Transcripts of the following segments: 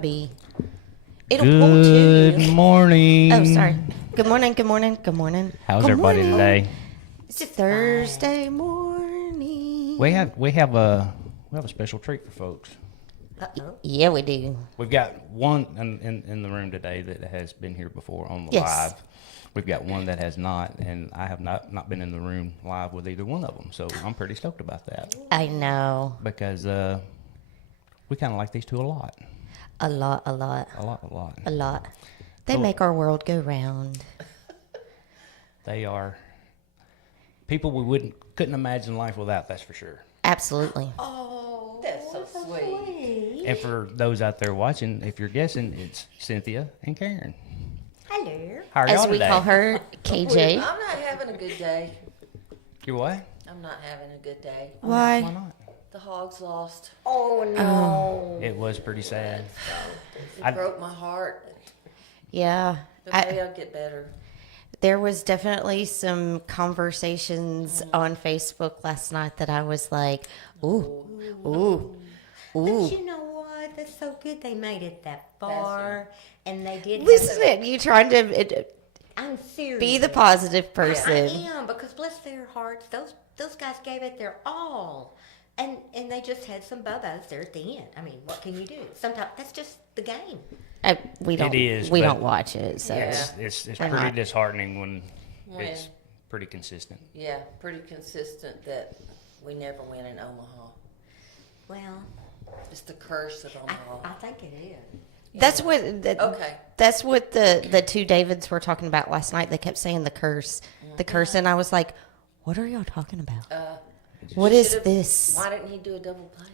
be. It'll pull to Good you. morning. Oh, sorry. Good morning. Good morning. Good morning. How's Good everybody morning. today? It's Thursday morning. We have a special treat for folks. Uh-oh. Yeah, we do. We've got one in the room today that has been here before on the Yes. live. We've got one that has not, and I have not been in the room live with either one of them. So I'm pretty stoked about that I know. because we kind of like these two a lot. A lot. A lot. A lot. They Cool. make our world go round. They are people we couldn't imagine life without, that's for sure. Absolutely. Oh, that's so sweet. And for those out there watching, if you're guessing, it's Cynthia and Karen. Hello. How are y'all As we today? call her, KJ. I'm not having a good day. You what? I'm not having a good day. Why Why? not? The hogs lost. Oh, no. It was pretty sad. It broke my heart. Yeah. But maybe I'll get better. There was definitely some conversations on Facebook last night that I was like, ooh, ooh, ooh. But you know what? That's so good they made it that far. And they did. Listen to it. You trying to I'm serious. be the positive I person. am, because bless their hearts, those guys gave it their all. And they just had some bubas there at the end. I mean, what can you do? Sometimes that's just the game. We don't. It is, we but don't watch it. So It's We're pretty not. disheartening when When- it's pretty consistent. Yeah, pretty consistent that we never win in Omaha. Well, It's the curse of Omaha. I think it is. that's what. Okay. That's what the two Davids were talking about last night. They kept saying the curse, and I was like, "What are y'all talking about? What is Should've- this? Why didn't he do a double play?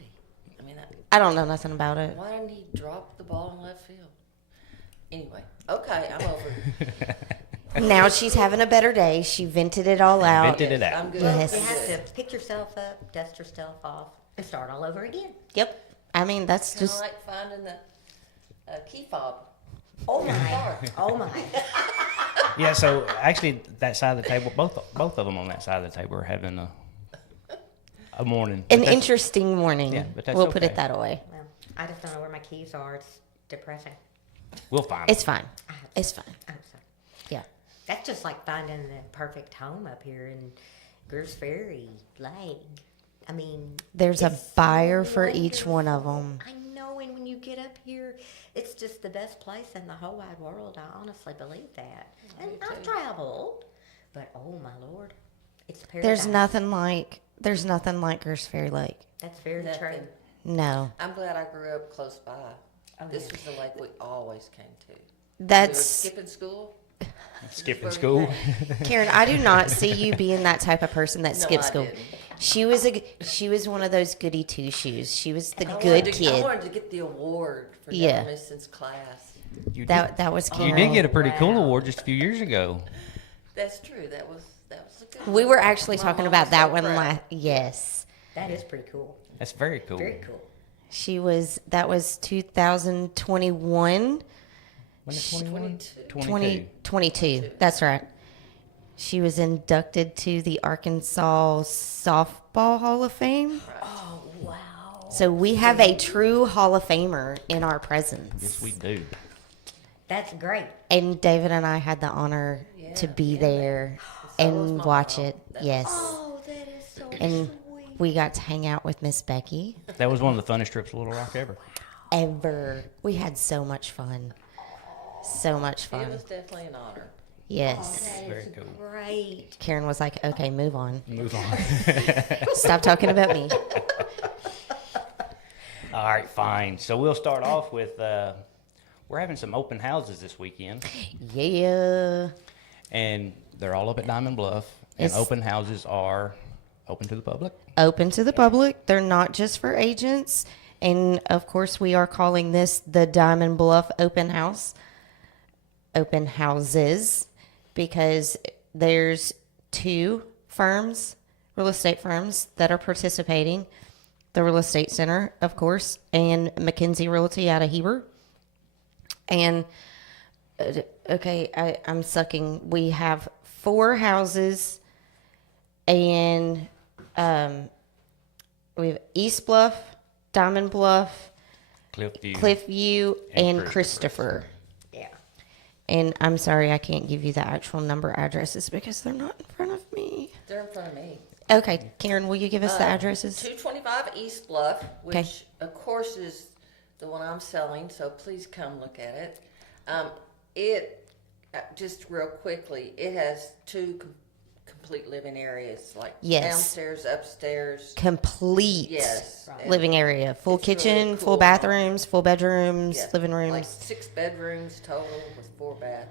I mean, I don't know nothing about it." why didn't he drop the ball in left field? Anyway, okay, I'm over it. Now she's having a better day. She vented it all out. Vented it out. I'm good. Yes. You I'm have good. to pick yourself up, dust yourself off, and start all over again. Yep. I mean, that's Kind of just. like finding the key fob. Oh my. Oh my. Yeah, so actually, that side of the table, both of them on that side of the table are having a morning. An But that's- interesting morning. Yeah, but that's we'll put okay. it that way. Well, I just don't know where my keys are. It's depressing. We'll find It's it. fine. It's fine. I'm sorry. Yeah. That's just like finding the perfect home up here in Greers Ferry Lake. I mean, There's a it's so buyer for each one of wonderful. them. I know, and when you get up here, it's just the best place in the whole wide world. I honestly believe that. And I've traveled, but oh my lord, it's paradise. There's nothing like Greers Ferry Lake. That's very Nothing. true. No. I'm glad I grew up close by. Oh, This yeah. was the lake we always came to. We were That's skipping school. Skipping Where we school. came. Karen. I do not see you being that type of person that No, skips I school. didn't. She was one of those goody two shoes. She was the I good wanted I kid. wanted to get the award for Yeah. never missing class. You That was did, Karen. you did get a pretty cool Wow. award just a few years ago. That's true. That was a good We one. were actually My talking mom about was that so one proud. last. Yes. That is pretty cool. That's very cool. Very cool. That was 2021. When it 21? 22. 2022. That's right. She was inducted to the Arkansas Softball Hall of Fame. Oh wow. So we have a true Hall of Famer in our presence. Yes, we do. That's great. And David and I had the honor to be Yeah. there So was and my watch mom. it. That's Yes. Oh, that is so And sweet. we got to hang out with Miss Becky. That was one of the funnest trips to Little Rock ever. Ever. We had so much fun. So much It fun. was definitely an honor. Yes. That Very is cool. great. Karen was like, okay, move on. Move on. Stop talking about me. All right, fine. So we'll start off with we're having some open houses this weekend, Yeah. and they're all up at Diamond Bluff. And It's- open houses are open to the public. Open to the public. They're not just for agents. And of course, we are calling this the Diamond Bluff Open House. Open houses, because there's two firms, real estate firms, that are participating. The Real Estate Center, of course, and McKenzie Realty out of Heber. And okay, I'm sucking. We have 4 houses, and we have East Bluff, Diamond Bluff, Cliffview, and Christopher. Yeah. And I'm sorry I can't give you the actual number addresses because they're not in front of me. They're in front of me. Okay, Karen, will you give us the addresses? 225 East Bluff, which Okay. of course is the one I'm selling, so please come look at it. It, just real quickly, it has two complete living areas, like Yes. downstairs, upstairs. Complete Yes. And living area. Full It's really kitchen, full cool. bathrooms, full bedrooms, yeah, living rooms. Like 6 bedrooms total with 4 baths.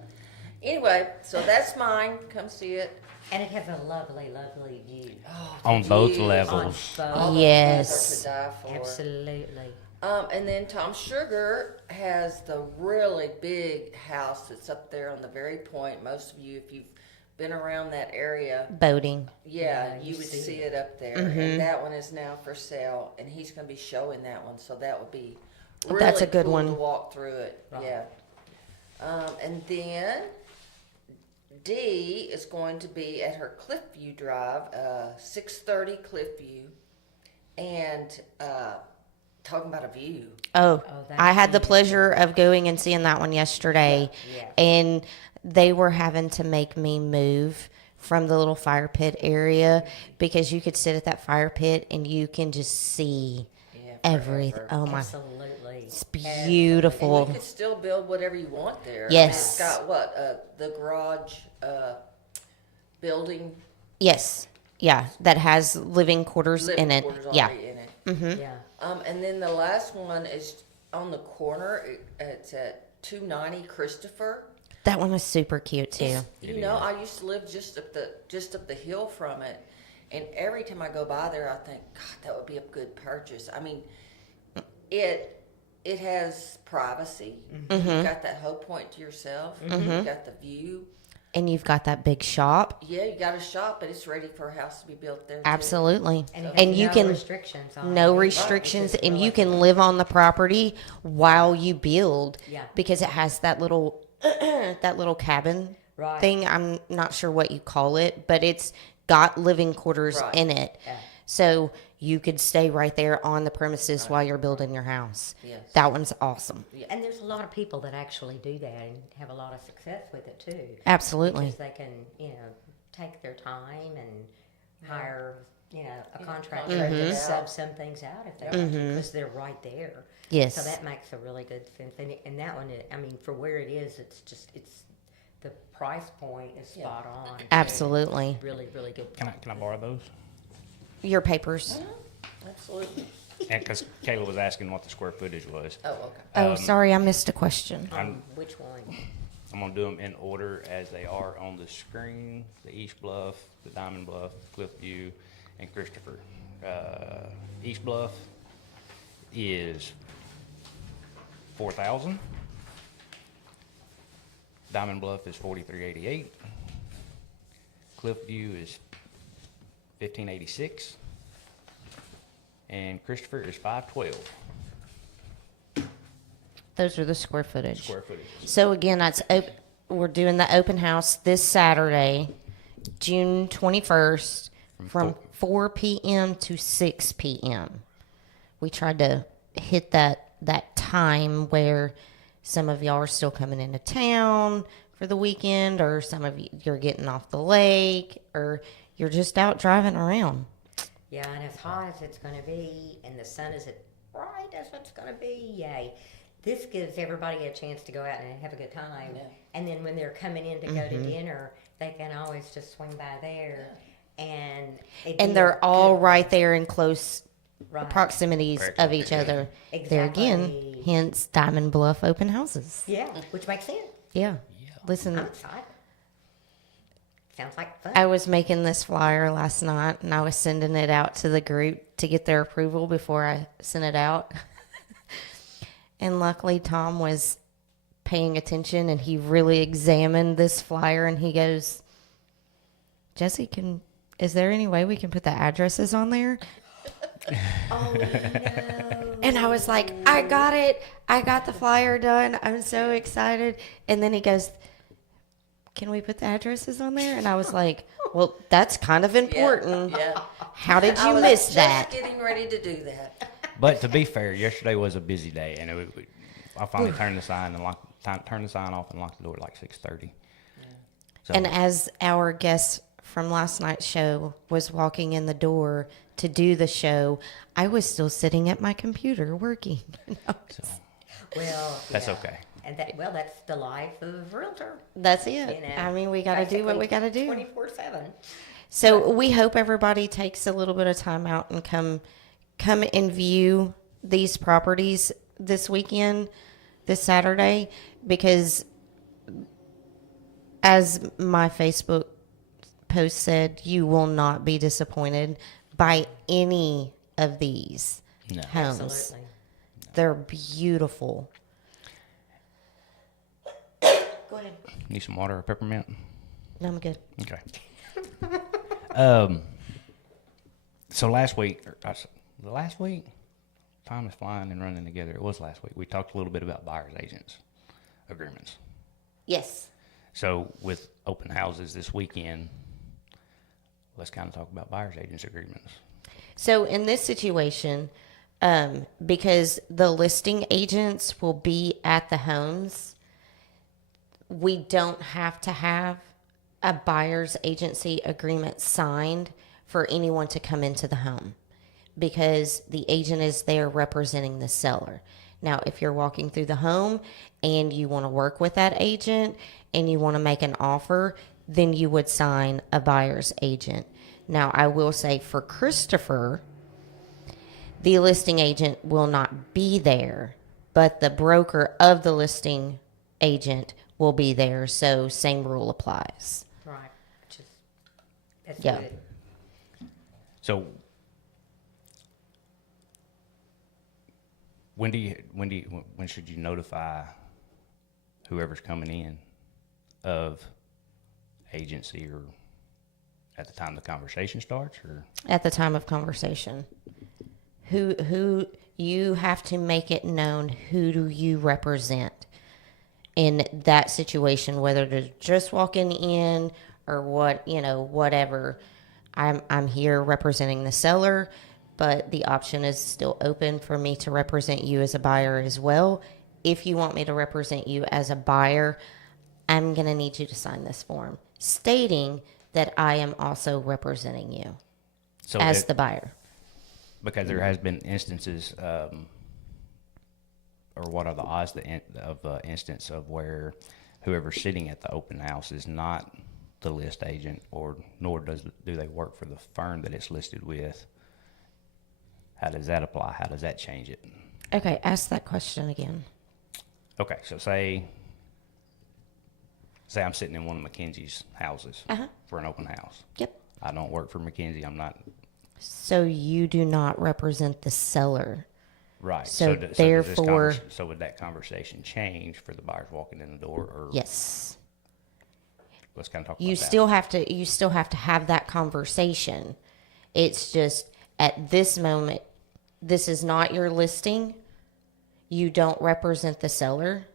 Anyway, so that's mine. Come see it. And it has a lovely, lovely view. On both Views. levels. All the Yes. views are to die for. Absolutely. And then Tom Sugar has the really big house that's up there on the very point. Most of you, if you've been around that area, Boating. yeah, Yeah, you you would see see it. it up there. Mm-hmm. And that one is now for sale, and he's going to be showing that one, so that would be really That's a good cool one. to walk through it. Right. Yeah. And then D is going to be at her Cliffview Drive, 630 Cliffview, and talking about a view. Oh, that's I had the beautiful. pleasure of going and seeing that one yesterday. Yeah. And they were having to make me move from the little fire pit area because you could sit at that fire pit and you can just see Yeah, everything. forever. Oh my, Absolutely. it's And beautiful. you could still build whatever you want there. Yes. I mean, it's got what, the garage building Yes. Yeah. That has living quarters living in it. quarters Yeah. already in it. Yeah. And then the last one is on the corner. It's at 290 Christopher. That one was super cute too. It's- you know, I used to live just up the hill from it, and every time I go by there, I think, God, that would be a good purchase. I mean, it has privacy. Mm-hmm. You've got that whole point to yourself. You've got the view. And you've got that big shop. Yeah, you got a shop, but it's ready for a house to be built there. Too. Absolutely. And, it And has you no can restrictions on no it. restrictions Which is and really you can cool. live on the property while you build. Yeah. Because it has that little that little cabin Right. thing. I'm not sure what you call it, but it's got living quarters Right. in it. Yeah. So you could stay right there on the premises while you're building your house. Yes. That one's awesome. And there's a lot of people that actually do that and have a lot of success with it too. Absolutely. Because they can, take their time and hire, a contractor contract it to out. sub some things out if they want to because they're right there. Yes. So that makes a really good sense. And that one, for where it is, it's the price point is spot on. Absolutely. Really, really good. Can I borrow those? Your papers. Absolutely. And because Kayla was asking what the square footage was. Oh, okay. Oh, sorry, I missed a question. Which one? I'm gonna do them in order as they are on the screen: the East Bluff, the Diamond Bluff, Cliffview, and Christopher. East Bluff is 4,000. Diamond Bluff is 4,388. Cliffview is 1,586, and Christopher is 512 Those are the square footage. square footage. So again, we're doing the open house this Saturday, June 21st, from 4 p.m. to 6 p.m. We tried to hit that time where some of y'all are still coming into town for the weekend, or some of you're getting off the lake, or you're just out driving around. Yeah, and as hot as it's going to be, and the sun is as bright as it's going to be, yay. This gives everybody a chance to go out and have a good time. Yeah. And then when they're coming in to go to dinner, they can always just swing by there. And And they're all right there in close right. proximities Very of close, each yeah. other. There again, Exactly. hence Diamond Bluff open houses. Yeah, which makes sense. Yeah. Listen, I'm excited. Sounds like fun. I was making this flyer last night and I was sending it out to the group to get their approval before I sent it out. And luckily Tom was paying attention and he really examined this flyer and he goes, Jessie, is there any way we can put the addresses on there? Oh, no. And I was like, I got it. I got the flyer done. I'm so excited. And then he goes, can we put the addresses on there? And I was like, well, that's kind of important. Yeah. How did I you was miss just that? getting ready to do that. But to be fair, yesterday was a busy day, and I finally turned the sign turned the sign off and locked the door at like 6:30. So, And as our guest from last night's show was walking in the door to do the show, I was still sitting at my computer working. so Well, that's yeah. okay. And that's the life of a realtor. That's it. You know, I mean, we got to do what we got to do. 24/7. So we hope everybody takes a little bit of time out and come and view these properties this weekend, this Saturday, because as my Facebook post said, you will not be disappointed by any of these No. homes. Absolutely. They're beautiful. Go ahead. Need some water or peppermint? No, I'm good. Okay. So last week, time is flying and running together. It was last week. We talked a little bit about buyer's agents agreements. Yes. So with open houses this weekend, let's kind of talk about buyer's agents agreements. So in this situation, because the listing agents will be at the homes, we don't have to have a buyer's agency agreement signed for anyone to come into the home because the agent is there representing the seller. Now, if you're walking through the home and you want to work with that agent and you want to make an offer, then you would sign a buyer's agent. Now, I will say for Christopher, the listing agent will not be there, but the broker of the listing agent will be there. So same rule applies. Right. That's Yeah. good. So when should you notify whoever's coming in of agency, or at the time the conversation starts, or? At the time of conversation, who you have to make it known, who do you represent in that situation, whether they're just walking in or whatever. I'm here representing the seller, but the option is still open for me to represent you as a buyer as well. If you want me to represent you as a buyer, I'm going to need you to sign this form stating that I am also representing you So as the buyer. because there has been instances, or what are the odds of instance of where whoever's sitting at the open house is not the list agent, or nor do they work for the firm that it's listed with? How does that apply? How does that change it? Okay, ask that question again. Okay, so say I'm sitting in one of McKenzie's houses for an open house. Yep. I don't work for McKenzie. I'm not. So you do not represent the seller. Right. So does therefore- so would that conversation change for the buyers walking in the door, or? Yes. Let's kind of talk You about that. still have to have that conversation. It's just at this moment, this is not your listing. You don't represent the seller.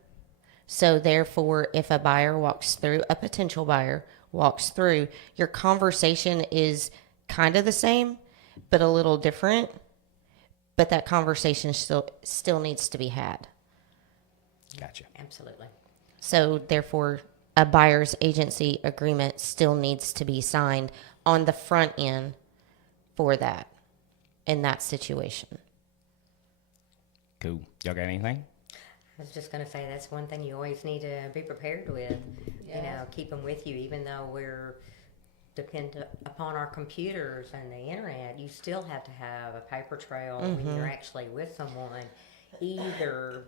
So therefore, if a potential buyer walks through, your conversation is kind of the same, but a little different. But that conversation still needs to be had. Gotcha. Absolutely. So therefore, a buyer's agency agreement still needs to be signed on the front end for that, in that situation. Cool. Y'all got anything? I was just going to say that's one thing you always need to be prepared with. Yeah. You know, keep them with you, even though we're dependent upon our computers and the internet. You still have to have a paper trail when you're actually with someone, either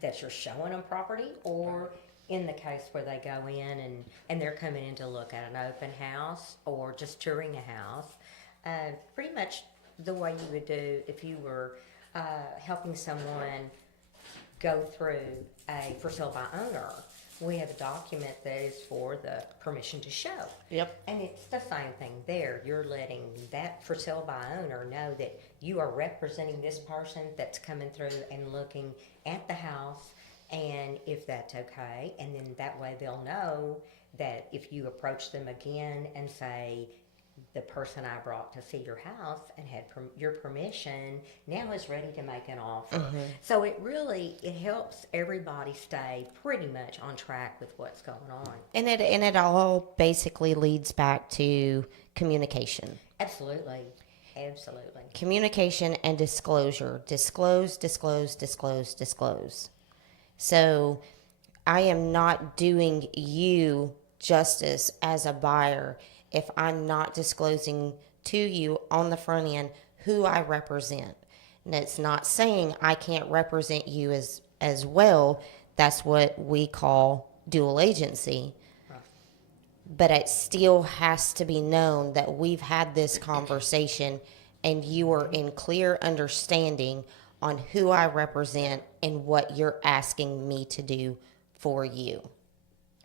that you're showing them property, or in the case where they go in and they're coming in to look at an open house or just touring a house. Pretty much the way you would do if you were helping someone go through a for sale by owner. We have a document that is for the permission to show. Yep. And it's the same thing there. You're letting that for sale by owner know that you are representing this person that's coming through and looking at the house, and if that's okay. And then that way they'll know that if you approach them again and say, the person I brought to see your house and had your permission now is ready to make an offer. So it helps everybody stay pretty much on track with what's going on. And it all basically leads back to communication. Absolutely. Absolutely. Communication and disclosure. Disclose, disclose, disclose, disclose. So I am not doing you justice as a buyer if I'm not disclosing to you on the front end who I represent. And it's not saying I can't represent you as well. That's what we call dual agency. But it still has to be known that we've had this conversation and you are in clear understanding on who I represent and what you're asking me to do for you.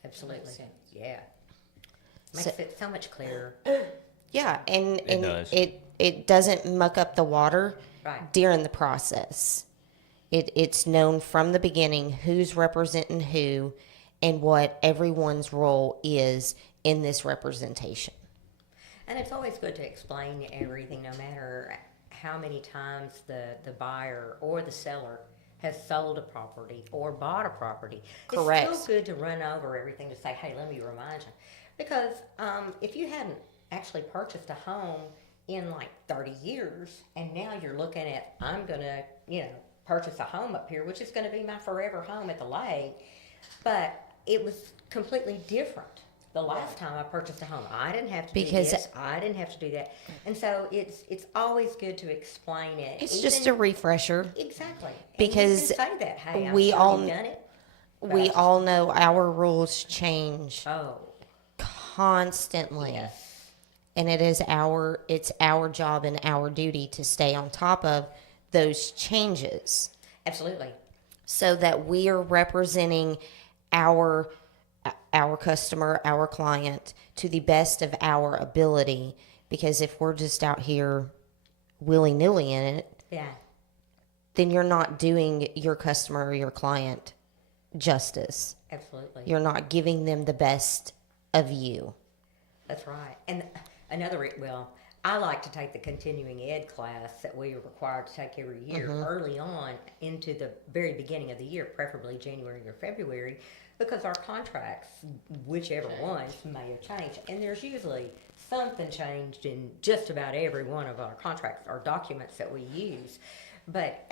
Absolutely. Yeah. Makes it so much clearer. Yeah, and does. it doesn't muck up the water Right. during the process. It's known from the beginning who's representing who and what everyone's role is in this representation. And it's always good to explain everything, no matter how many times the buyer or the seller has sold a property or bought a property. Correct. It's still good to run over everything to say, hey, let me remind you. Because if you hadn't actually purchased a home in like 30 years and now you're looking at, I'm going to, purchase a home up here, which is going to be my forever home at the lake, but it was completely different. The last time I purchased a home, I didn't have to do this, I didn't have to do that. And so it's always good to explain it. It's just a refresher. Exactly. Because and you can say that, hey, I'm we sure all- you've done it. We all know our rules change Oh, constantly. yes. And it's our job and our duty to stay on top of those changes Absolutely. so that we are representing our customer, our client to the best of our ability. Because if we're just out here willy-nilly in it, Yeah. then you're not doing your customer or your client justice. Absolutely. You're not giving them the best of you. That's right. And I like to take the continuing ed class that we are required to take every year early on into the very beginning of the year, preferably January or February, because our contracts, whichever ones, may have changed. And there's usually something changed in just about every one of our contracts or documents that we use. But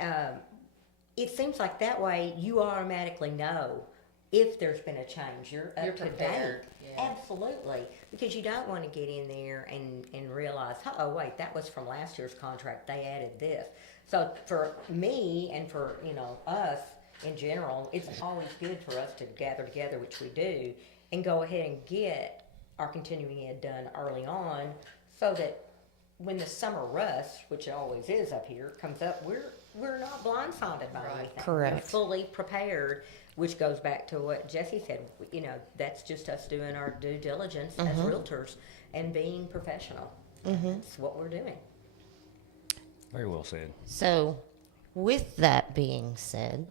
it seems like that way you automatically know if there's been a change. You're up to date. prepared, yeah. Absolutely. Because you don't want to get in there and realize, oh, wait, that was from last year's contract. They added this. So for me and for, us in general, it's always good for us to gather together, which we do, and go ahead and get our continuing ed done early on so that when the summer rush, which it always is up here, comes up, we're not blindsided by anything. Correct. We're fully prepared, which goes back to what Jessie said. That's just us doing our due diligence as realtors and being professional. That's what we're doing. Very well said. So, with that being said,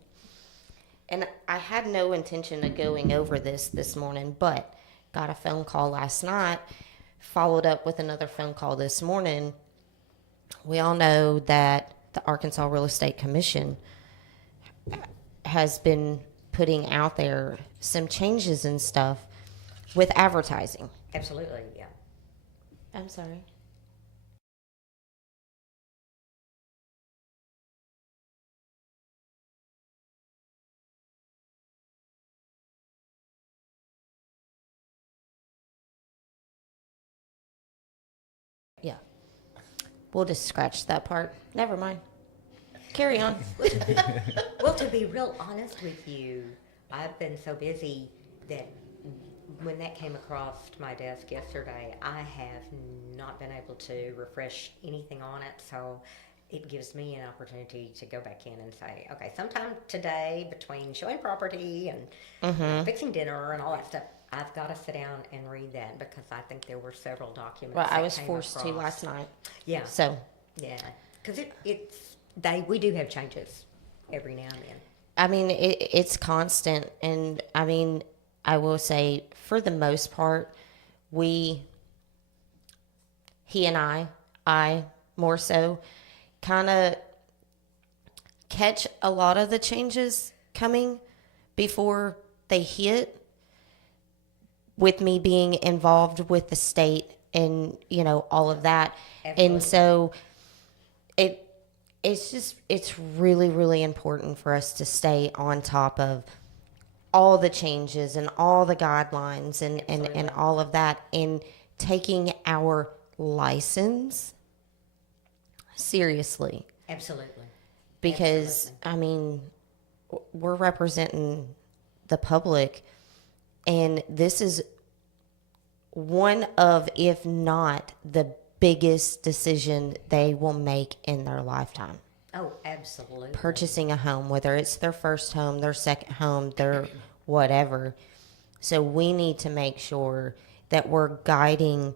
and I had no intention of going over this morning, but got a phone call last night, followed up with another phone call this morning. We all know that the Arkansas Real Estate Commission has been putting out there some changes and stuff with advertising. Absolutely, yeah. I'm sorry. Yeah. We'll just scratch that part. Never mind. Carry on. Well, to be real honest with you, I've been so busy that when that came across my desk yesterday, I have not been able to refresh anything on it. So it gives me an opportunity to go back in and say, okay, sometime today between showing property and fixing dinner and all that stuff, I've got to sit down and read that because I think there were several documents. Well, I that was came forced to across. last night. Yeah. So, Yeah, because we do have changes every now and then. I mean, it's constant. And I mean, I will say, for the most part, we he and I more so, kind of catch a lot of the changes coming before they hit, with me being involved with the state and, all of that. Absolutely. And so it's really, really important for us to stay on top of all the changes and all the guidelines and all of that, and taking our license seriously. Absolutely. Because, Absolutely. I mean, we're representing the public, and this is one of, if not the biggest decision they will make in their lifetime. Oh, absolutely. Purchasing a home, whether it's their first home, their second home, their whatever. So we need to make sure that we're guiding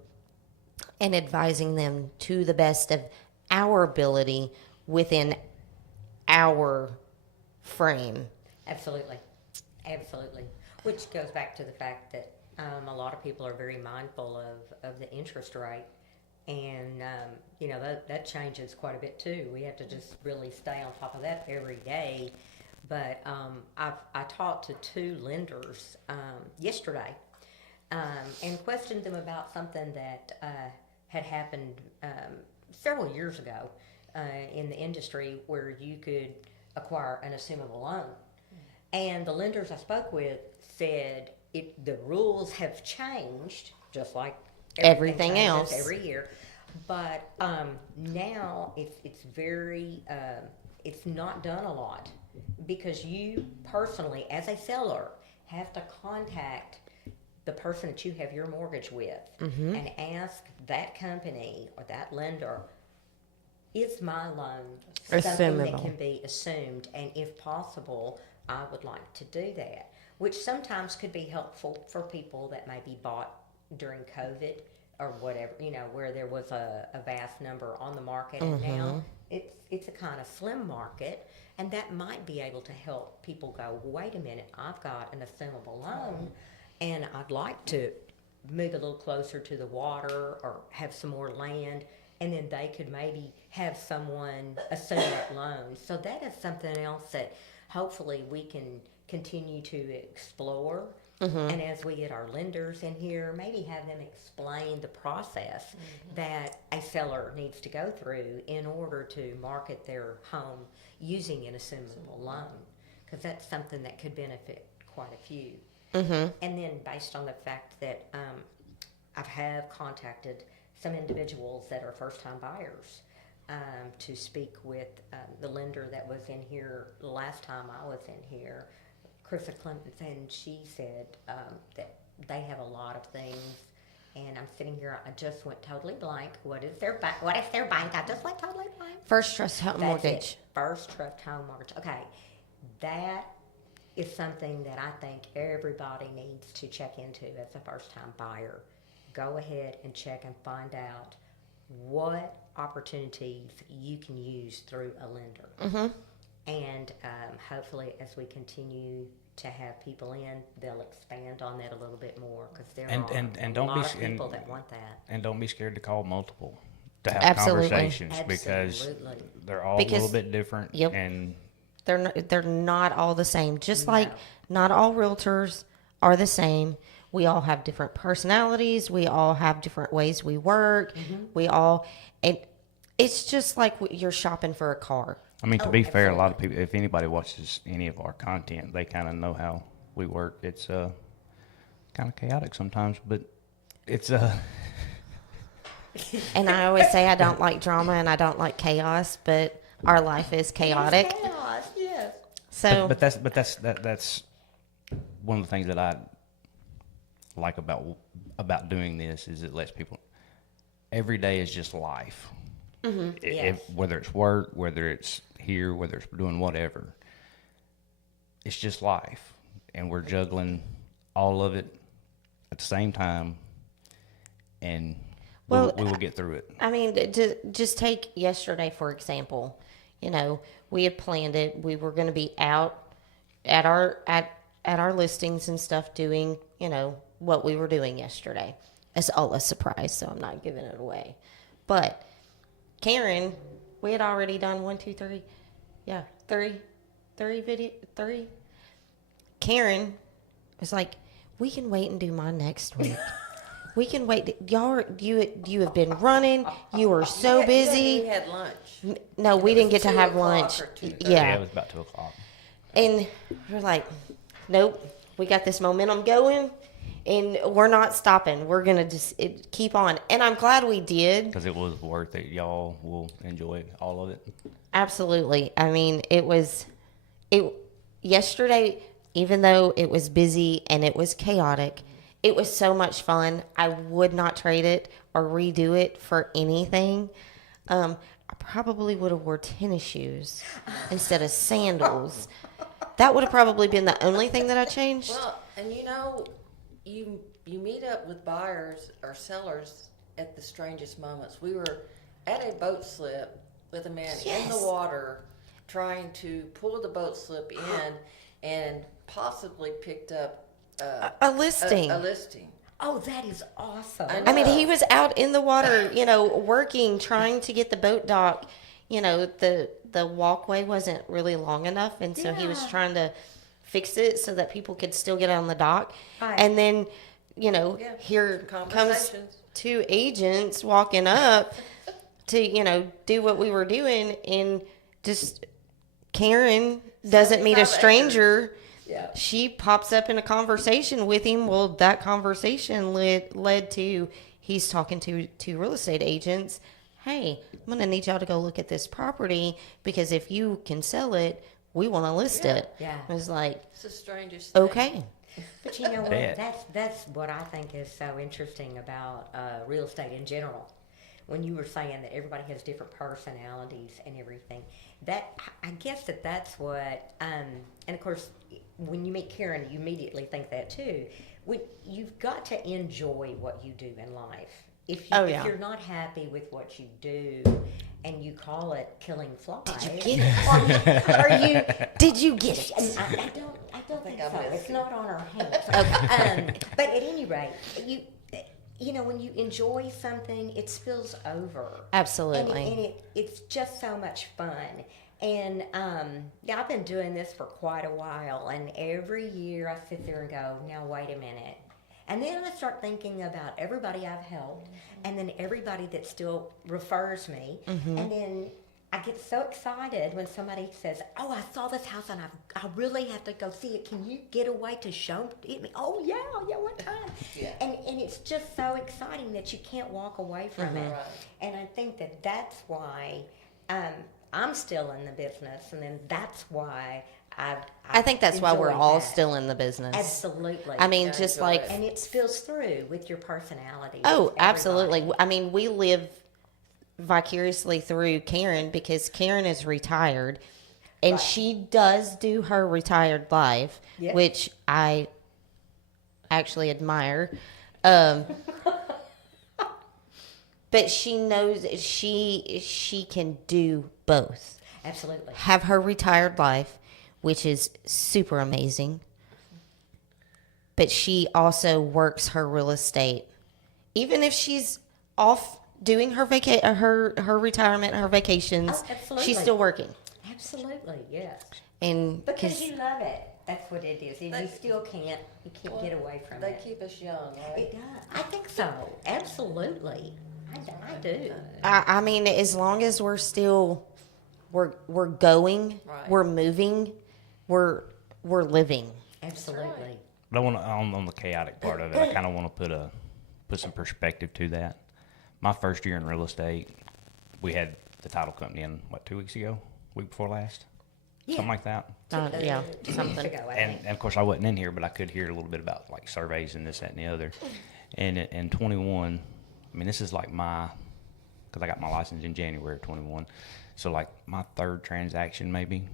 and advising them to the best of our ability within our frame. Absolutely. Absolutely. Which goes back to the fact that a lot of people are very mindful of the interest rate. And, that changes quite a bit too. We have to just really stay on top of that every day. But I talked to 2 lenders yesterday and questioned them about something that had happened several years ago in the industry, where you could acquire an assumable loan. And the lenders I spoke with said the rules have changed, just like Everything changes else. every year. But now it's very it's not done a lot, because you personally, as a seller, have to contact the person that you have your mortgage with and ask that company or that lender, is my loan something that Assumable. can be assumed, and if possible, I would like to do that, which sometimes could be helpful for people that may be bought during COVID or whatever, where there was a vast number on the market, and now it's a kind of slim market, and that might be able to help people go, wait a minute, I've got an assumable loan, and I'd like to move a little closer to the water or have some more land, and then they could maybe have someone assume that loan. So that is something else that hopefully we can continue to explore. And as we get our lenders in here, maybe have them explain the process that a seller needs to go through in order to market their home using an assumable loan, because that's something that could benefit quite a few. And then based on the fact that I have contacted some individuals that are first-time buyers to speak with the lender that was in here the last time I was in here, Carissa Clemens, and she said that they have a lot of things. And I'm sitting here, I just went totally blank. What is their bank? I just went totally blank. First Trust Home That's Mortgage. it. First Trust Home Mortgage. Okay, that is something that I think everybody needs to check into as a first-time buyer. Go ahead and check and find out what opportunities you can use through a lender. And hopefully, as we continue to have people in, they'll expand on that a little bit more, because there are And a don't lot be of people that want that. And don't be scared to call multiple to have Absolutely. conversations, because Absolutely. they're all Because- a little bit different. Yep. And They're not all the same. Just like not all realtors are the same. We all have different personalities. We all have different ways we work. It's just like you're shopping for a car. I mean, to be fair, a lot of absolutely. people, if anybody watches any of our content, they kind of know how we work. It's kind of chaotic sometimes, but it's And I always say I don't like drama and I don't like chaos, but our life is chaotic. Chaos, yes. So but that's one of the things that I like about doing this, is it lets people, every day is just life. Yes. Whether it's work, whether it's here, whether it's doing whatever, it's just life, and we're juggling all of it at the same time, and we will get through it. I mean, just take yesterday for example. We had planned it. We were going to be out at our listings and stuff doing, what we were doing yesterday. It's all a surprise, so I'm not giving it away. But Karen, we had already done 1, 2, 3. Yeah, three. Karen was like, we can wait and do mine next week. We can wait. You have been running. You are so busy. We had lunch. No, we It didn't was get to 2 have o'clock lunch. or 2:30. Yeah, it Yeah. was about 2 o'clock. And we're like, nope, we got this momentum going and we're not stopping. We're going to just keep on. And I'm glad we did. Because it was worth it. Y'all will enjoy all of it. Absolutely. I mean, yesterday, even though it was busy and it was chaotic, it was so much fun. I would not trade it or redo it for anything. I probably would have wore tennis shoes instead of sandals. That would have probably been the only thing that I changed. Well, and you meet up with buyers or sellers at the strangest moments. We were at a boat slip with a man in the Yes. water trying to pull the boat slip in and possibly picked up A listing. a listing. Oh, that is awesome. I mean, he was out in the water, working, trying to get the boat dock. The walkway wasn't really long enough, and so he was Yeah. trying to fix it so that people could still get on the dock. Right. And then, here comes Conversations. 2 agents walking up to, do what we were doing, and just Karen doesn't meet a 75 stranger. Yeah. She pops up in a conversation with him. Well, that conversation led to he's talking to real estate agents. Hey, I'm going to need y'all to go look at this property because if you can sell it, we want to list it. Yeah. I was like, It's the strangest thing. okay. But you know what? Bet. That's what I think is so interesting about real estate in general. When you were saying that everybody has different personalities and everything, that I guess that's what. And of course, when you meet Karen, you immediately think that too. You've got to enjoy what you do in life. If you're not happy with what you do, and you call it killing flies, Did you get it? Did you get it? I don't think I so. missed It's it. not on our hands. But at any rate, when you enjoy something, it spills over. Absolutely. And it's just so much fun. And I've been doing this for quite a while, and every year I sit there and go, now wait a minute. And then I start thinking about everybody I've helped, and then everybody that still refers me, and then I get so excited when somebody says, "Oh, I saw this house and I really have to go see it. Can you get away to show it me?" "Oh yeah, what time?" Yeah. And it's just so exciting that you can't walk away from it. Right. And I think that's why I'm still in the business, and then that's why I think that's why we're enjoy all that. still in the business. Absolutely. I mean, I just enjoy like, it. And it spills through with your personality. oh, with everybody. absolutely. I mean, we live vicariously through Karen because Karen is retired and Right. she does do her retired life, Yes. which I actually admire. But she knows that she can do both. Absolutely. Have her retired life, which is super amazing. But she also works her real estate. Even if she's off doing her her retirement, her vacations, Oh, absolutely. she's still working. Absolutely, yes. And Because 'cause- you love it. That's what it is. And you still can't get away from They it. keep us young, right? It does. I think so. Absolutely. I do. I mean, as long as we're still we're going, Right. we're moving, we're living. Absolutely. But I want to, on the chaotic part of it, I kind of want to put some perspective to that. My first year in real estate, we had the title company in, 2 weeks ago? Week before last? Something like that. Yeah, 2 something. weeks ago, I And, think. and of course, I wasn't in here, but I could hear a little bit about like surveys and this, that, and the other. And in 21, I mean, this is like because I got my license in January of 21. So like my third transaction maybe.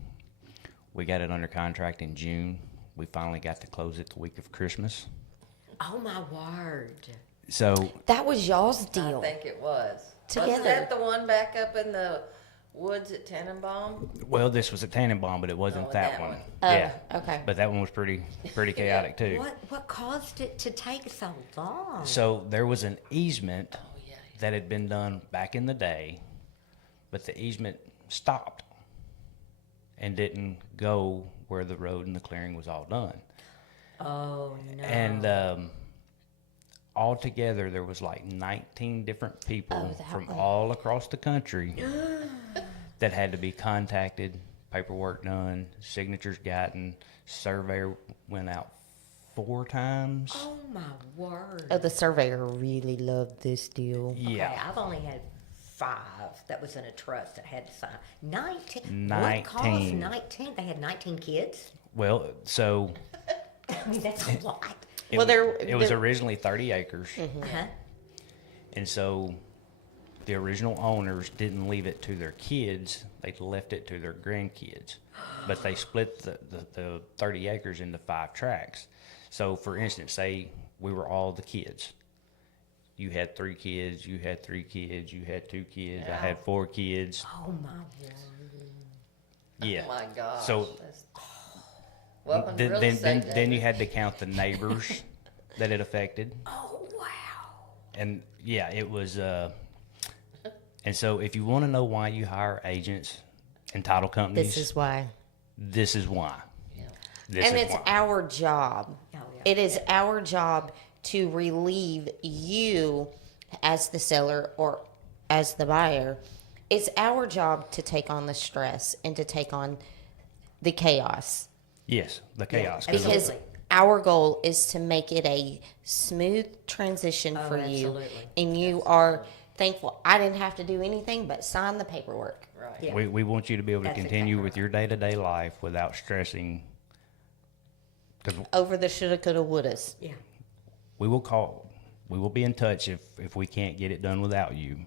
We got it under contract in June. We finally got to close it the week of Christmas. Oh my word. So That was y'all's I deal. think it was. Together. Wasn't that the one back up in the woods at Tannenbaum? well, this was a Tannenbaum, but it wasn't Oh, that that one. one. Oh, Yeah. okay. But that one was pretty chaotic too. What caused it to take so long? So there was an easement Oh, yeah. that had been done back in the day, but the easement stopped and didn't go where the road and the clearing was all done. Oh, no. And altogether, there was like 19 different people Oh, that from one. all across the country that had to be contacted, paperwork done, signatures gotten, surveyor went out 4 times. Oh, my word. Oh, the surveyor really loved this deal. Yeah. Okay, I've only had 5 that was in a trust that had to sign. 19. What caused 19. 19? They had 19 kids? Well, so I mean, that's a lot. it, Well, there- it was there- originally 30 acres. Uh-huh. And so the original owners didn't leave it to their kids, they left it to their grandkids. But they split the 30 acres into 5 tracts. So, for instance, say we were all the kids. You had 3 kids, you had 3 kids, you had 2 kids, I had 4 kids. Oh, my word. Yeah. Oh my gosh. So That's- Welcome to then, real then, estate, then you David. had to count the neighbors that it affected. Oh, wow. And yeah, it was. And so, if you want to know why you hire agents and title companies, This is why. this is why. This And is it's why. our job. Oh, yeah. It is our job to relieve you as the seller or as the buyer. It's our job to take on the stress and to take on the chaos. Yes, the chaos. and 'Cause Because our goal is to make it a smooth transition Oh, for you. absolutely. And you are thankful. I didn't have to do anything but sign the paperwork. Right. Yeah. we want you to be able to That's continue exactly with your day-to-day life without stressing. Because Over the shoulda, coulda, wouldas. Yeah. we will be in touch if we can't get it done without you.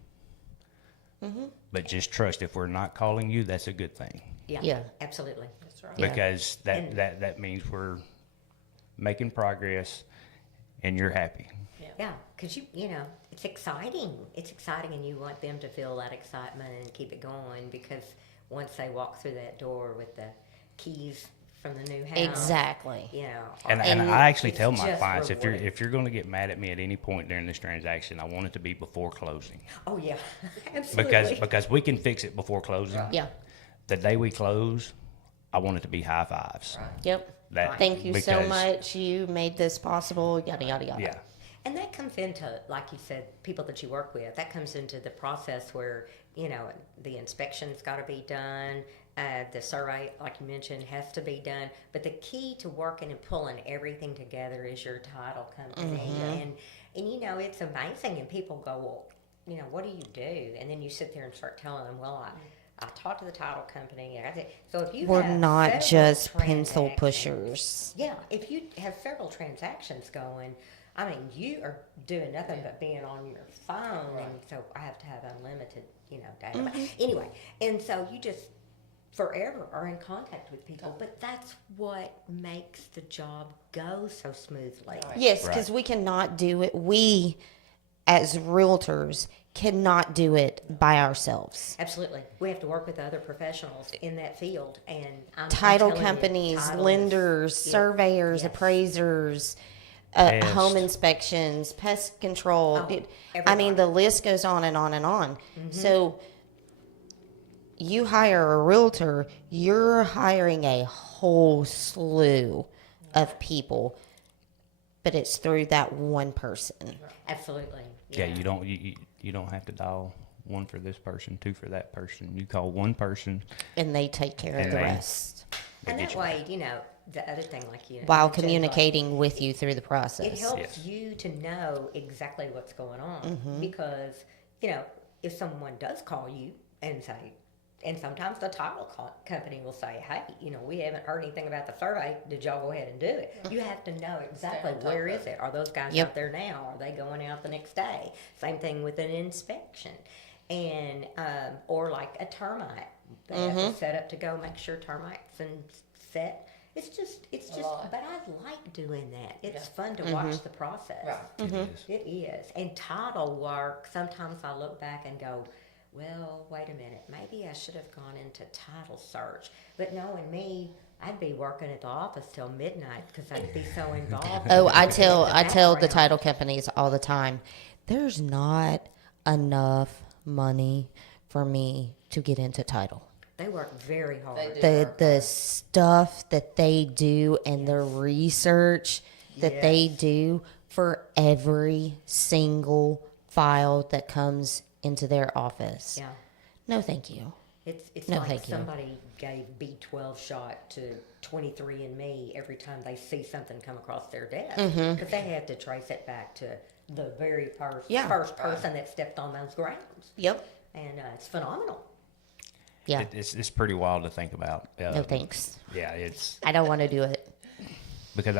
Mm-hmm. But just trust, if we're not calling you, that's a good thing. Yeah. Yeah. Absolutely. That's right. Yeah. Because And- that means we're making progress and you're happy. Yeah, because you know, it's exciting. It's exciting, and you want them to feel that excitement and keep it going. Because once they walk through that door with the keys from the new house, Exactly. you know, And And I actually it's tell my just clients, rewarding. if you're going to get mad at me at any point during this transaction, I want it to be before closing. oh yeah, absolutely. Because we can fix it before closing. Yeah. The day we close, I want it to be high fives. Right. Yep. That- Thank you so because- much. You made this possible. Yada, yada, yada. Yeah. And that comes into, like you said, people that you work with. That comes into the process where, you know, the inspection's got to be done. The survey, like you mentioned, has to be done. But the key to working and pulling everything together is your title company. And you know, it's amazing. And people go, well, you know, what do you do? And then you sit there and start telling them, well, I talked to the title company. And I did. So if you We're have not several just pencil transactions- pushers. Yeah, if you have several transactions going, I mean, you are doing nothing but being on your phone, and so I have to have unlimited, you know, data. But anyway, and so you just forever are in contact with people, but that's what makes the job go so smoothly. Yes, because we cannot do it. We, as realtors, cannot do it by ourselves. Absolutely, we have to work with other professionals in that field, and I'm Title telling you, companies, title is- lenders, yeah, surveyors, yes. appraisers, Pest. home inspections, pest control. Oh, I mean, everybody. the list goes on and on and on. So you hire a realtor, you're hiring a whole slew of people, but it's through that one person. Absolutely. Yeah, you don't have to dial 1 for this person, 2 for that person. You call one person. And they take care of And the they- rest They And get that you. way, you know, the other thing, like you while mentioned, like, communicating with you through the it process. helps Yes. you to know exactly what's going on Mm-hmm. because, you know, if someone does call you and say, and sometimes the title company will say, hey, you know, we haven't heard anything about the survey. Did y'all go ahead and do it? You have to know exactly on top where of is it. Are those guys Yep. out there now? Are they going out the next day? Same thing with an inspection. And, or like a termite. They have to set up to go make sure termites and set. It's just, lot. but I like doing that. It's fun to watch the process. Right. It is. It is. And title work, sometimes I look back and go, well, wait a minute, maybe I should have gone into title search. But knowing me, I'd be working at the office till midnight because I'd be so involved. Oh, in I tell the background. title companies all the time. There's not enough money for me to get into title. They work very hard. They do. The stuff that they do and the research that they Yes. do for every single file that comes into their office. Yeah. No, thank you. It's No, like thank you. somebody gave B12 shot to 23andMe every time they see something come across their desk. Because they have to trace it back to the very Yeah. first person that stepped on those grounds. Yep. And it's phenomenal. Yeah. It's pretty wild to think about. No thanks. Yeah, it's I don't want to do it. because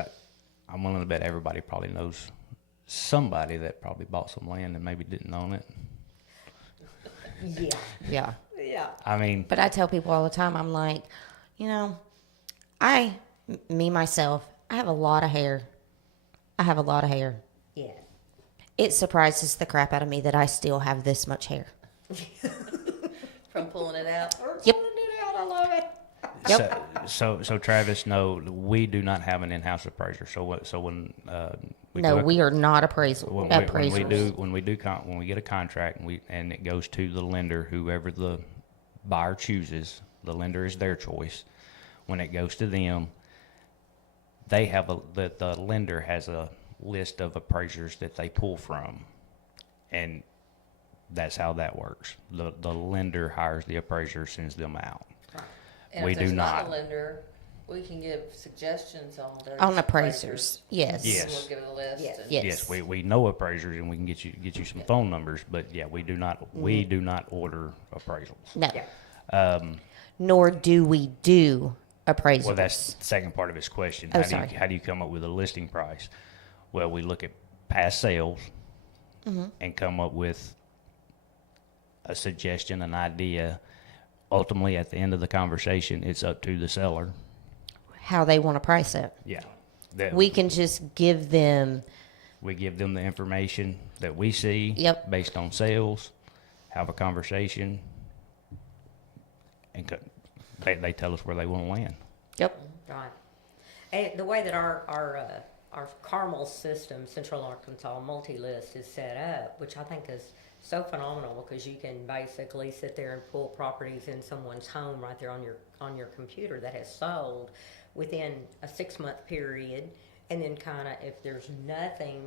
I'm willing to bet everybody probably knows somebody that probably bought some land and maybe didn't own it. Yeah. Yeah. Yeah. I mean, But I tell people all the time, I'm like, you know, me myself, I have a lot of hair. I have a lot of hair. Yeah. It surprises the crap out of me that I still have this much hair. From pulling it out. Yep. I love it. Yep. so Travis, no, we do not have an in-house appraiser. So when We are not appraisal when appraisers. when we get a contract and it goes to the lender, whoever the buyer chooses, the lender is their choice. When it goes to them, they have the lender has a list of appraisers that they pull from, and that's how that works. The lender hires the appraiser, sends them out. And We if do there's not not. a lender, we can give suggestions on those On appraisers. Yes. Yes. And we'll give it a list. Yes. And Yes. Yes, we know appraisers, and we can get you some phone numbers, but yeah, we do not order appraisals. No. Yeah. Nor do we do appraisals. Well, that's the second part of his question. Oh, How sorry. do you come up with a listing price? Well, we look at past sales and come up with a suggestion, an idea. Ultimately, at the end of the conversation, it's up to the seller. how they want to price it. Yeah. That We can just give them, we give them the information that we see Yep. based on sales, have a conversation, and they tell us where they want to land. yep, Right. And the way that our Carmel system, Central Arkansas multi-list is set up, which I think is so phenomenal because you can basically sit there and pull properties in someone's home right there on your computer that has sold within a 6-month period, and then kind of if there's nothing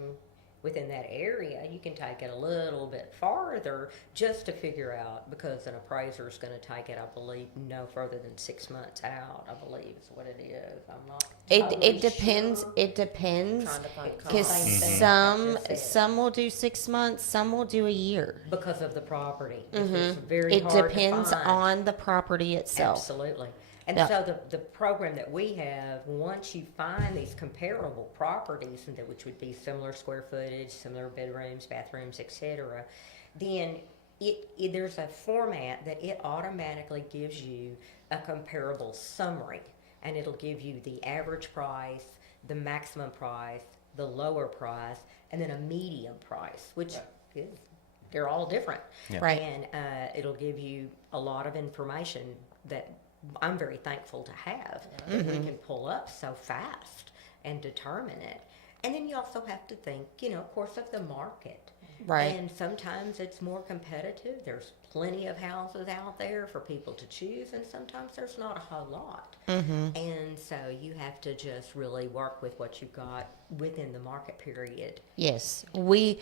within that area, you can take it a little bit farther just to figure out, because an appraiser is going to take it, I believe, no further than 6 months out, I believe is what it is. I'm not totally it depends. sure. it depends Trying to find because comps. Same thing, some like I just said. some will do 6 months, some will do a year. Because of the property. It's very It hard depends to find. on the property itself. Absolutely. And Yeah. so the program that we have, once you find these comparable properties, and which would be similar square footage, similar bedrooms, bathrooms, etc., then there's a format that it automatically gives you a comparable summary, and it'll give you the average price, the maximum price, the lower price, and then a medium price, which is, they're all different. Yeah. Right. And it'll give you a lot of information that I'm very thankful to have, that we can pull up so fast and determine it. And then you also have to think, of course, of the market. Right. And sometimes it's more competitive. There's plenty of houses out there for people to choose, and sometimes there's not a whole lot. And so you have to just really work with what you've got within the market period. Yes, we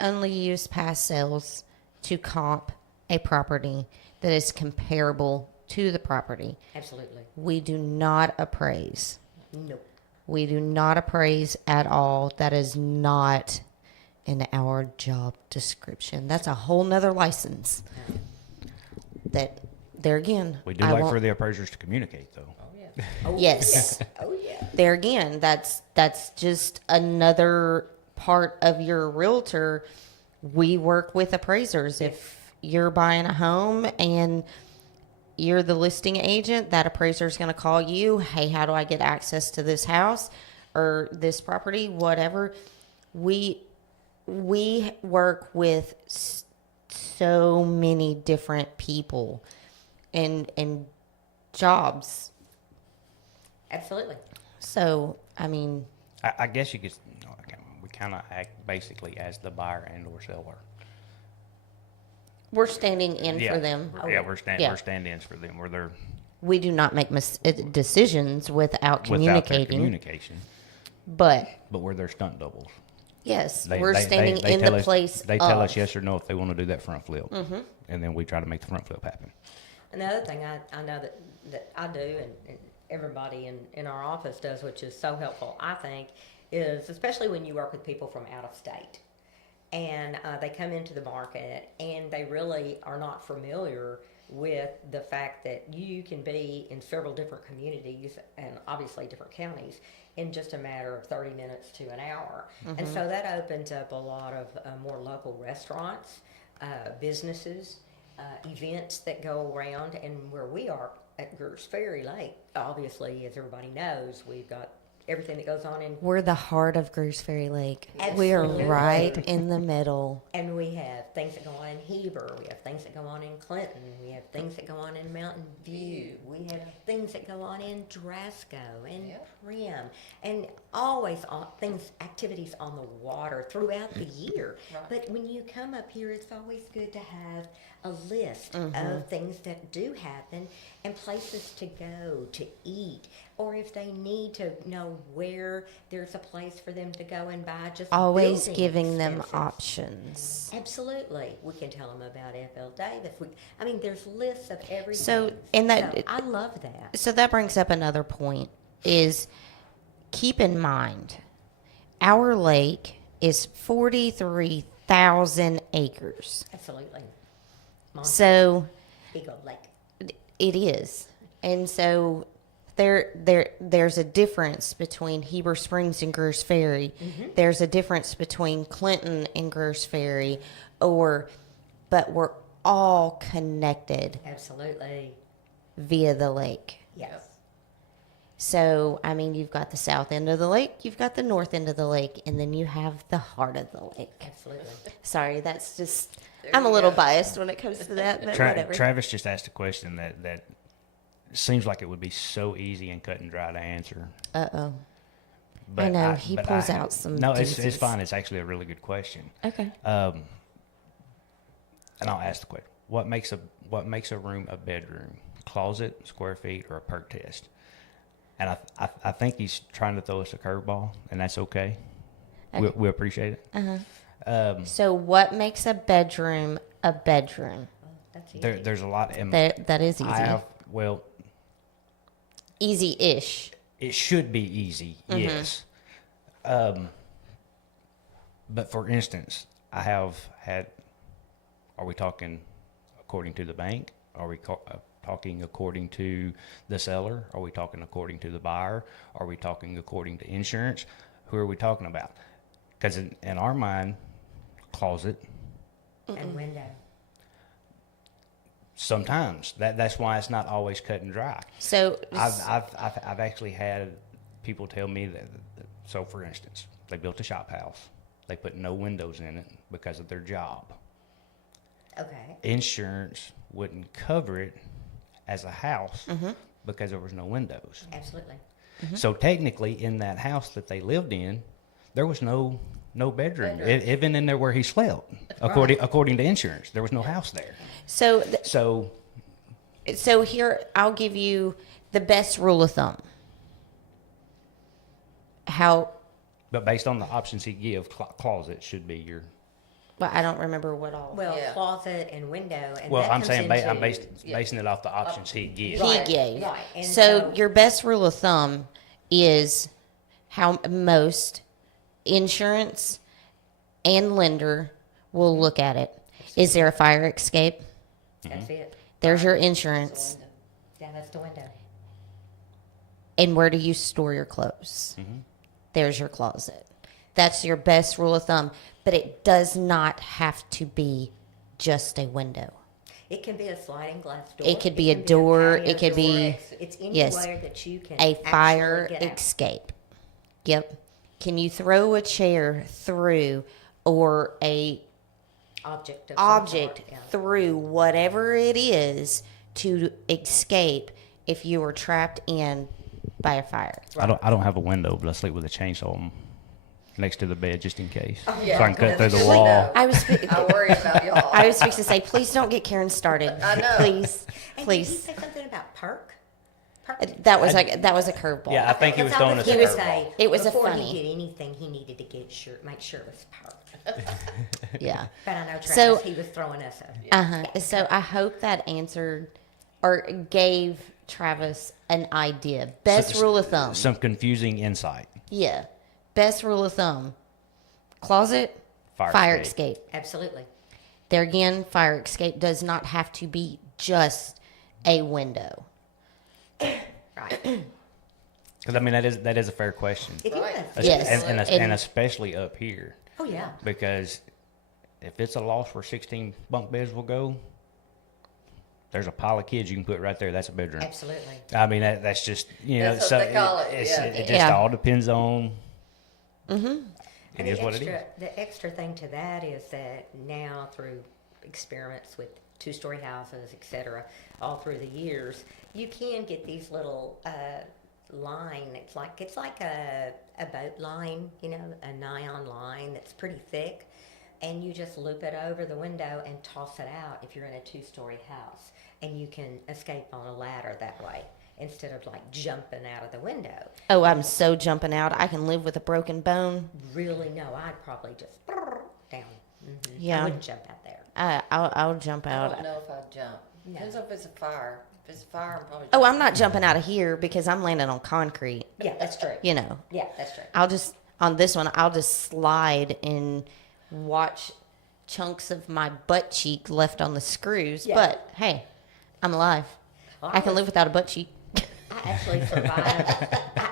only use past sales to comp a property that is comparable to the property. Absolutely. We do not appraise. Nope. We do not appraise at all. That is not in our job description. That's a whole nother license. That there again. We do I like won't- for the appraisers to communicate, though. Oh, yeah. Oh, Yes. yeah. Oh, yeah. There again, that's just another part of your realtor. We work with appraisers. If you're buying a home and you're the listing agent, that appraiser is going to call you. Hey, how do I get access to this house or this property? Whatever. We work with so many different people and jobs. Absolutely. So I mean, I guess you could. No, we kind of act basically as the buyer and or seller. We're standing in for them. Yeah, we're Yeah. stand-ins for them. Where they're We do not make decisions without without their communicating. communication, But but we're their stunt doubles. yes, we're standing in tell the us, place They tell us of. yes or no if they want to do that front flip, and then we try to make the front flip happen. Another thing I know that I do, and everybody in our office does, which is so helpful, I think, is especially when you work with people from out of state. And they come into the market and they really are not familiar with the fact that you can be in several different communities and obviously different counties in just a matter of 30 minutes to an hour. And so that opens up a lot of more local restaurants, businesses, events that go around. And where we are at Greers Ferry Lake, obviously, as everybody knows, we've got everything that goes on in. We're the heart of Greers Ferry Lake. We are Absolutely. right in the middle. And we have things that go on in Heber. We have things that go on in Clinton. We have things that go on in Mountain View. We have things that go on in Drasco and Prim, and always activities on the water throughout the year. Right. But when you come up here, it's always good to have a list of things that do happen and places to go to eat, or if they need to know where there's a place for them to go and buy just Always building giving them expenses. options. Absolutely. We can tell them about F.L. Davis. There's lists of everything. So, and that- So I love that. So that brings up another point is keep in mind our lake is 43,000 acres. Absolutely. Monster So Eagle Lake. it is. And so there's a difference between Heber Springs and Greers Ferry. There's a difference between Clinton and Greers Ferry, but we're all connected Absolutely. via the lake. Yes. So, you've got the south end of the lake, you've got the north end of the lake, and then you have the heart of the lake. Absolutely. Sorry, that's just, There I'm a you little go. biased when it comes to that, but whatever. Travis just asked a question that seems like it would be so easy and cut and dry to answer. Uh-oh. But know, he but pulls out some No, it's doozies. fine. It's actually a really good question. Okay. And I'll ask the question: What makes a room a bedroom? Closet, square feet, or a perk test? And I think he's trying to throw us a curveball, and that's okay. We appreciate it. So what makes a bedroom a bedroom? That's easy. There's a lot. That is easy. Easy-ish. It should be easy, yes. But for instance, I have had. Are we talking according to the bank? Are we talking according to the seller? Are we talking according to the buyer? Are we talking according to insurance? Who are we talking about? Because in our mind, closet. And window. Sometimes that's why it's not always cut and dry. So I've actually had people tell me that. So for instance, they built a shop house. They put no windows in it because of their job. Okay. Insurance wouldn't cover it as a house because there was no windows. Absolutely. So technically, in that house that they lived in, there was no bedroom. Even in there where he slept, according to insurance, there was no house there. so here I'll give you the best rule of thumb. But based on the options he give, closet should be your. Well, I don't remember what all Well, Yeah. closet and window. And Well, that I'm comes saying I'm into- basing it off the options he gives. he Right, gave. right. And So so- your best rule of thumb is how most insurance and lender will look at it. Is there a fire escape? That's it. There's your insurance. Yeah, that's the window. And where do you store your clothes? There's your closet. That's your best rule of thumb. But it does not have to be just a window. It can be a sliding glass door. It could be a can door, patio it could door. be- It's yes, anywhere that you can A actually fire get out. escape. Yep. Can you throw a chair through or a object of some object sort, yeah. through whatever it is to escape if you were trapped in by a fire? I don't have a window, but I sleep with a chainsaw next to the bed just in case. Yeah, So I can cut through that's the good to wall. know. I was I worry about y'all. I was fixing to say, please don't get Karen started. I know. Please, And did you please. say something about perk? That was a curveball. Yeah, I think he was Because I throwing us He a was- curveball. It was a before funny. he did anything, he needed to make sure it was perk. Yeah. But I know Travis, So- he was throwing us a. So I hope that answered or gave Travis an idea. Best rule of thumb. Some confusing insight. Yeah. Best rule of thumb. Closet, fire escape. Absolutely. There again, fire escape does not have to be just a window. Right. Because I mean that is a fair question. It Right. is. Yes. And especially up here, Oh yeah. because if it's a loft where 16 bunk beds will go, there's a pile of kids you can put right there. That's a bedroom. Absolutely. I mean that's just That's what they call it, yeah. It just Yeah. all depends on. And It is what it is. The extra thing to that is that now through experiments with two-story houses, etc., all through the years, you can get these little line. It's like a boat line, you know, a nylon line that's pretty thick, and you just loop it over the window and toss it out if you're in a two-story house, and you can escape on a ladder that way instead of like jumping out of the window. Oh, I'm so jumping out. I can live with a broken bone. Really, no, I'd probably just down. Yeah. I wouldn't jump out there. I'll jump I out. don't know if I'd jump. Depends if it's a fire. If it's a fire, I'm probably. Oh, I'm not jumping out of here because I'm landing on concrete. Yeah, that's true. You know, Yeah, that's true. I'll just on this one. I'll just slide and watch chunks of my butt cheek left on the screws. Yeah. But hey, I'm alive. Well, I can live without a butt cheek. I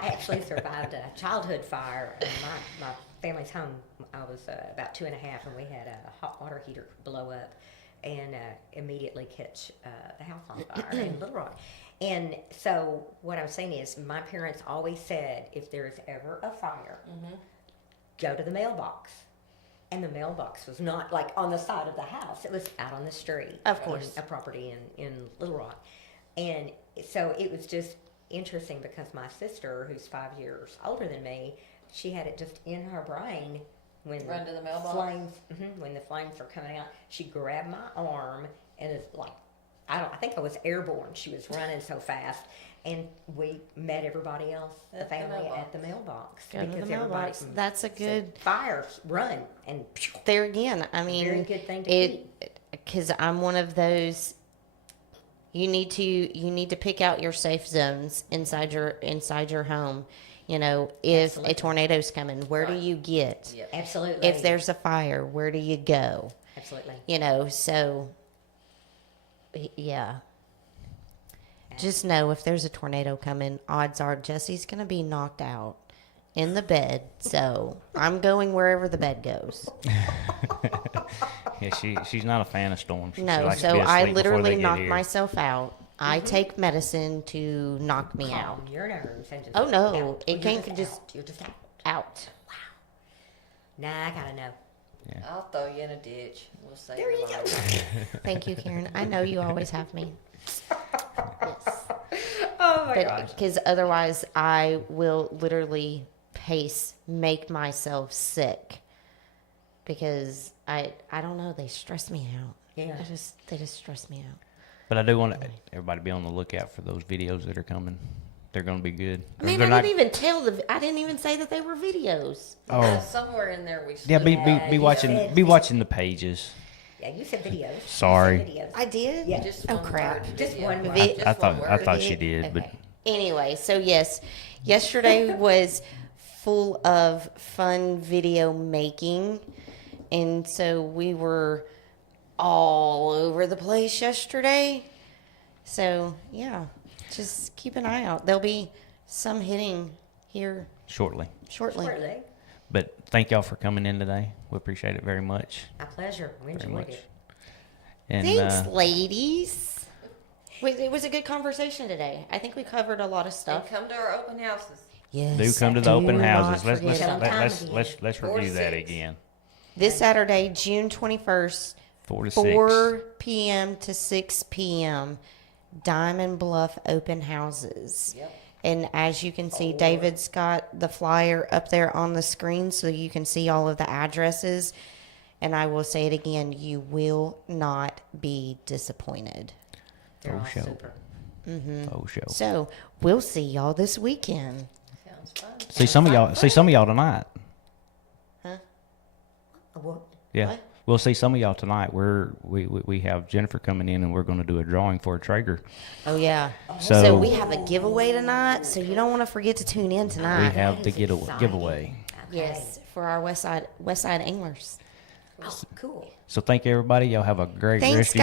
actually survived a childhood fire in my family's home. I was about 2.5, and we had a hot water heater blow up and immediately catch the house on fire in Little Rock. And so what I'm saying is, my parents always said, if there is ever a fire, go to the mailbox. And the mailbox was not like on the side of the house; it was out on the street, Of course. in a property in Little Rock. And so it was just interesting because my sister, who's 5 years older than me, she had it just in her brain when Run to the mailbox? flames, when the flames were coming out. She grabbed my arm and it's like, I think I was airborne. She was running so fast, and we met everybody else, the At the family, mailbox. at the mailbox. Go to the because mailbox. everybody That's a said, good. fire, run, and There again, I mean, Very good thing to because I'm one of those. You need to pick out your safe zones inside your home. You know, if Absolutely. a tornado's coming, where do Right. you get? Yep. absolutely. If there's a fire, where do you go? absolutely. You know, so yeah. Just know if there's a tornado coming, odds are Jessie's gonna be knocked out in the bed. So I'm going wherever the bed goes. Yeah, she's not a fan of storms. She No, likes to so be I asleep before literally they get knock here. myself out. I take medicine to knock me out. Calm your nerves and just Oh, no, out. it You're can't just- out. You're just out. Out. Nah, I gotta know. I'll throw you in a ditch. We'll say. There you go. Thank you, Karen. I know you always have me. Yes. Oh my But because otherwise, I will literally make myself sick. Because I don't know, they stress me out. Yeah. They just stress me out. But I do want everybody to be on the lookout for those videos that are coming. They're going to be good. I mean, They're I didn't even say that they were videos. Oh, Somewhere in there we. yeah. Be Yeah, be you watching said- watching the pages. Yeah, you said videos. Sorry. You said videos. I did. Yeah. Just Oh, one crap. word. Just Yeah. one word. Vi- I Just one thought word. she did, but Okay. Anyway, so yes, yesterday was full of fun video making, and so we were all over the place yesterday. So yeah, just keep an eye out. There'll be some hitting here shortly. shortly. Shortly. But thank y'all for coming in today. We appreciate it very much. My pleasure. We Very enjoyed much. it. And Thanks, ladies. It was a good conversation today. I think we covered a lot of And stuff. come to our open houses. Yes, do come to the do open not houses. Let's forget about that. let's Four to review that 6. again. This Saturday, June 21st, 4 to 6. 4 p.m. to 6 p.m. Diamond Bluff open houses. Yep. And as you can see, David's got the flyer up there on the screen so you can see all of the addresses. And I will say it again, you will not be disappointed. They're all show. super. Oh, show. So we'll see y'all this weekend. Sounds fun. See some of y'all tonight. What? Yeah. What? We'll see some of y'all tonight. We have Jennifer coming in, and we're going to do a drawing for a Traeger. Oh, yeah. So- So we have a giveaway tonight, so you don't want to forget to tune in We tonight. have the is giveaway. Okay. Yes, for our West Side Anglers. Oh, cool. So thank you, everybody. Y'all have a great Thanks, rest of your